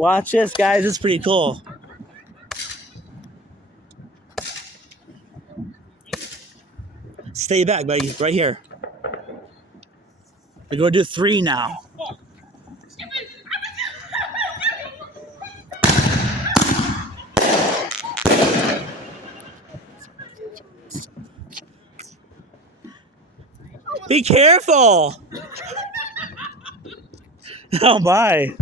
Watch this, guys. It's pretty cool. Stay back, buddy. Right here. We're going to do 3 now. Be careful. Oh, my.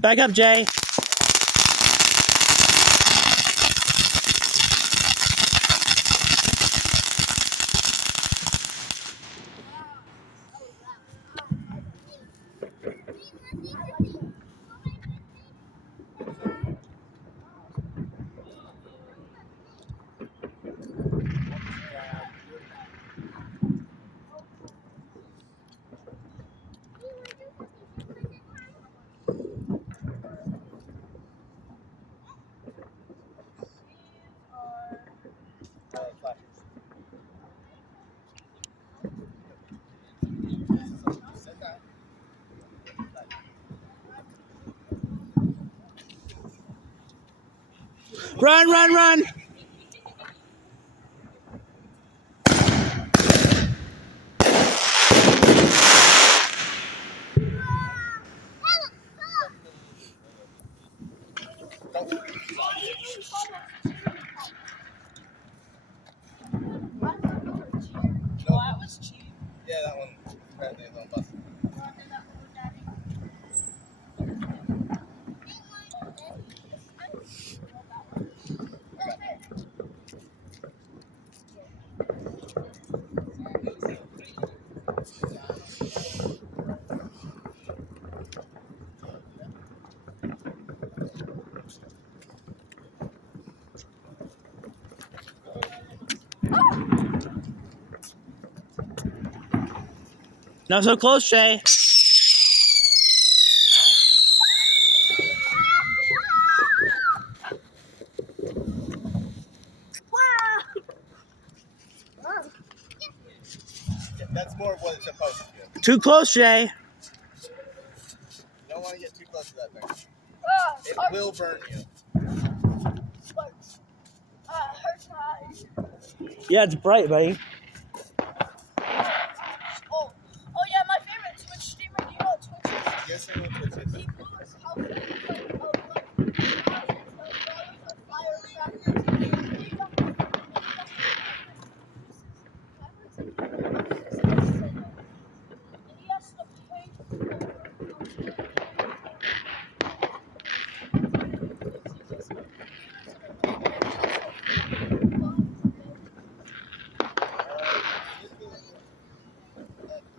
Back up, Jay. Run, run, run. Yeah, that one. Apparently it's on bus. Not so close, Jay. Yeah, that's more of what it's supposed to do. Too close, Jay. You don't want to get too close to that thing. It will burn you. Hurts my eyes. Yeah, it's bright, buddy. Oh yeah, my favorite Twitch streamer. Do you know what Twitch is? Yes, I know what it is. He blew his house up with firecrackers. He got he has to pay.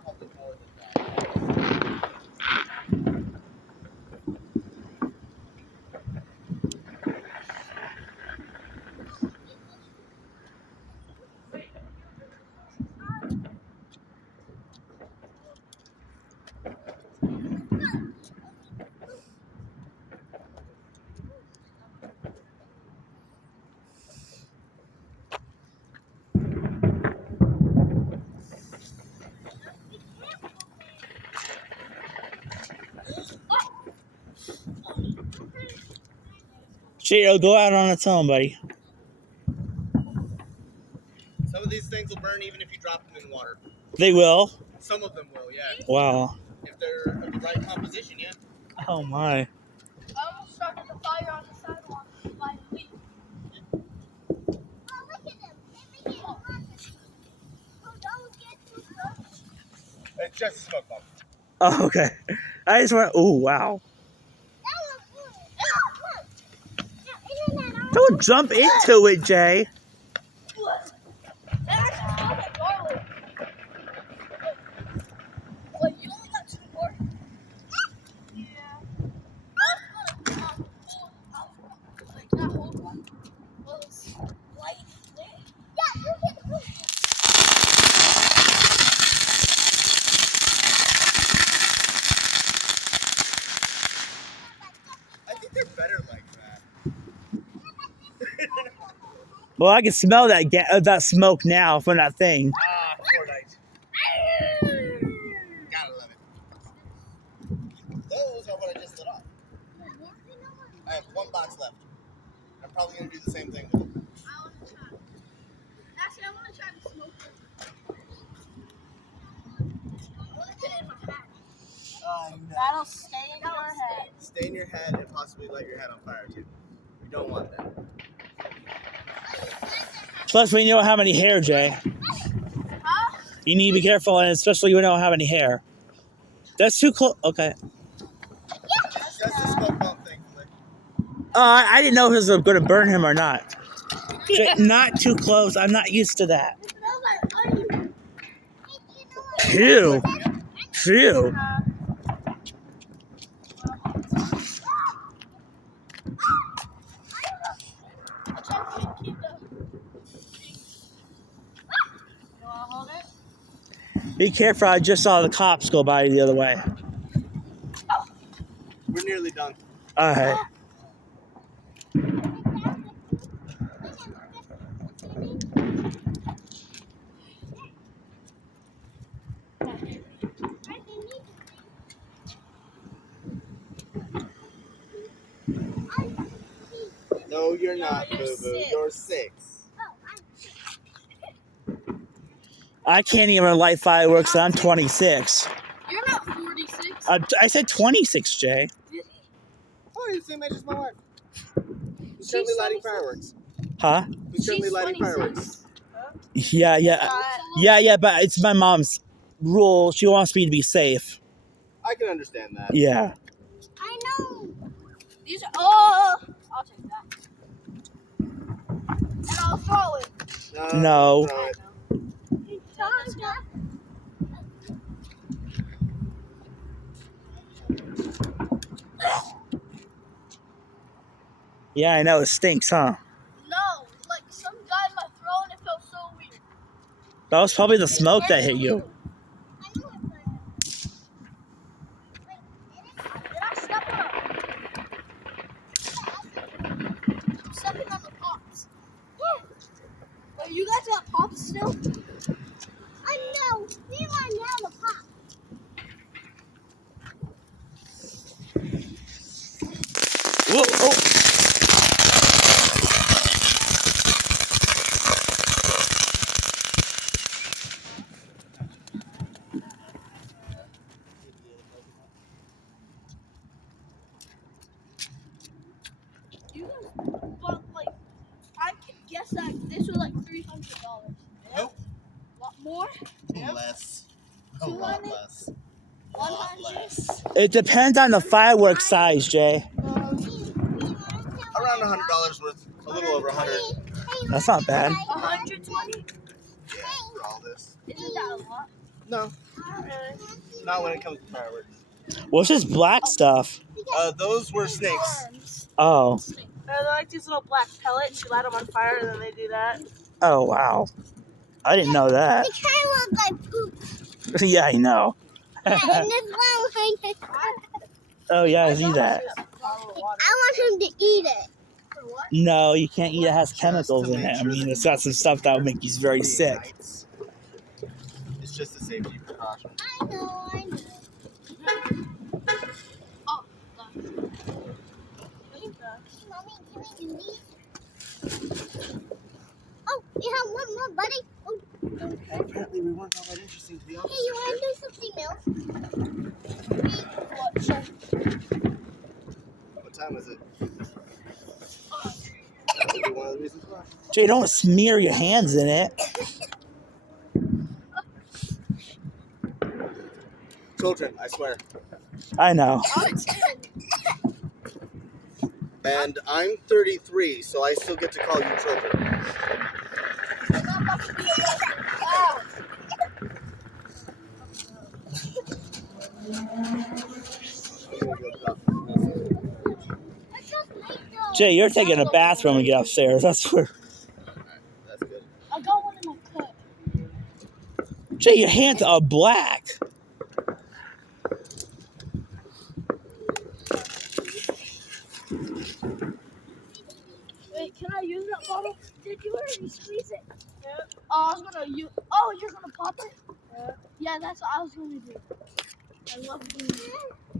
Probably more than that. Jay, it'll go out on its own, buddy. Some of these things will burn even if you drop them in water. They will. Some of them will, yeah. Wow. If they're of the right composition, yeah. Oh my. I almost started the fire on the sidewalk by the leaf. Oh, look at them. They're making a rocket. Oh, don't get too close. It's just a smoke bomb. Oh, okay. I just went. Oh wow. That was good. Oh, look. Now, isn't that Don't jump into it, Jay. That actually smells like garlic. Wait, you only got 2 more? Yeah. I was gonna hold, like not hold one. Well, it's light there. Yeah, you can. I think they're better like that. Well, I can smell that smoke now from that thing. Ah, Fortnite. Gotta love it. Those are what I just lit off. I have 1 box left. I'm probably gonna do the same thing with it. I want to try. Actually, I want to try the smoke. I want to put it in my hat. Oh, no. That'll stay in your head. Stay in your head and possibly light your head on fire too. We don't want that. Plus, we don't have any hair, Jay. Huh? You need to be careful, and especially we don't have any hair. That's too close. Okay. Just a smoke bomb, thankfully. I didn't know if it was going to burn him or not. Jay, not too close. I'm not used to that. It smells like onion. Phew. Phew. I'll try to keep the. You want to hold it? Be careful. I just saw the cops go by the other way. We're nearly done. All right. No, you're not, you're Boo Boo. 6. You're 6. I can't even light fireworks, and I'm 26. You're not 46. I said 26, Jay. Oh, you're the same age as my wife. Who's currently lighting 26. fireworks? Huh? Who's currently She's lighting 26. fireworks? Yeah, but it's my mom's rule. She wants me to be safe. I can understand that. Yeah. I know. These are. Oh! I'll take that. And I'll throw it. No. Throw it. Yeah, I know. It stinks, huh? No, like some guy in my throat and it felt so weird. That was probably the smoke that hit you. Did I step on I'm stepping on the pops. Wait, you guys got pops still? I know. We want now the pop. Whoa, oh. You guys bought like, I can guess that this was like $300. Nope. What more? Less. A lot less. 100? It depends on the firework size, Jay. Around $100 worth. A little over 100. That's not bad. 120? Yeah, for all this. Isn't that a lot? No, Not really. not when it comes to fireworks. What's this black stuff? Those were snakes. Worms. Oh. They're like these little black pellets. You light them on fire and then they do that. Oh, wow. I didn't know that. They kind of look like poop. Yeah, I know. Yeah, and this one like Oh, yeah, I see that. I want him to eat it. For what? No, you can't eat it. It has chemicals in it. I mean, it's got some stuff that would make you very sick. It's just a safety precaution. I know, I know. Oh, Mommy, can we do Jay, don't smear your hands in it. Children, I swear. I know. I'm 10. And I'm 33, so I still get to call you children. I'm about to be ow. That's just late though. Jay, you're taking a bath when we get upstairs. That's where. That's good. I got one in my cup. Jay, your hands are black. Wait, can I use that bottle? Did you already squeeze it? Yeah. Oh, I was gonna use. Oh, you're gonna pop it? Yeah. Yeah, that's what I was gonna do. I love doing it.